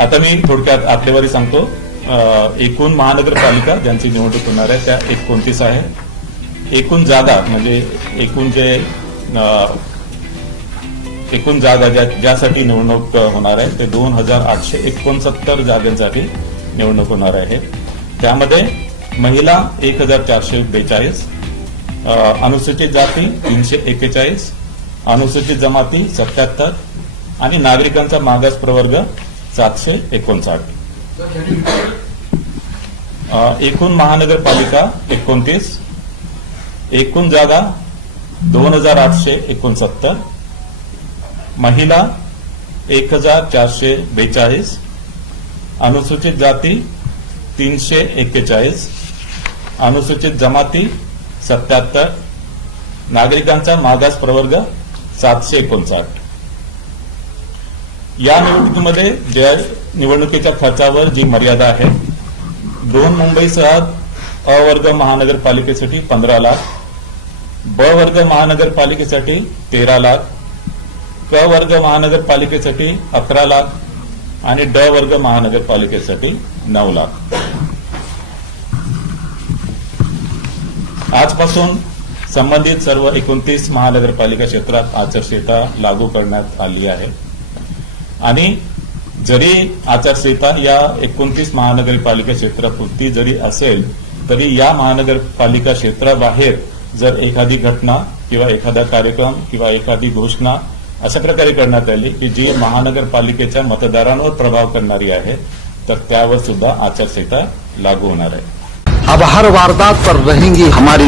आता मी थोडक्यात आकडेवारी सांगतो. एकूण महानगरपालिका ज्यांची निवडणूक होणार आहे त्या 29 आहे. एकूण जागा म्हणजे एकूण जागा ज्यासाठी निवडणूक होणार आहे ते 2869 जागांसाठी निवडणूक होणार आहे. त्यामध्ये महिला 1442, अनुसूचित जाती 341, अनुसूचित जमाती 77 आणि नागरिकांचा मागास प्रवर्ग 759. एकूण महानगरपालिका 29, एकूण जागा 2869, महिला 1442, अनुसूचित जाती 341, अनुसूचित जमाती 77, नागरिकांचा मागास प्रवर्ग 759. या निवडणुकीमध्ये ज्या निवडणुकीच्या खर्चावर जी मर्यादा आहे, 2 मुंबईसह अ वर्ग महानगरपालिकेसाठी 15 लाख, ब वर्ग महानगरपालिकेसाठी 13 लाख, क वर्ग महानगरपालिकेसाठी 11 लाख आणि ड वर्ग महानगरपालिकेसाठी 9 लाख. आजपासून संबंधित सर्व 29 महानगरपालिका क्षेत्रात आचारसंहिता लागू करण्यात आली आहे आणि जरी आचारसंहिता या 29 महानगरपालिका क्षेत्रापुरती जरी असेल तरी या महानगरपालिका क्षेत्राबाहेर जर एखादी घटना किंवा एखादा कार्यक्रम किंवा एखादी घोषणा अशा प्रकारे करण्यात आली की जी महानगरपालिकेच्या मतदारांवर प्रभाव करणारी आहे तर त्यावर सुद्धा आचारसंहिता लागू होणार आहे. अब हर वारदात पर रहेंगी हमारी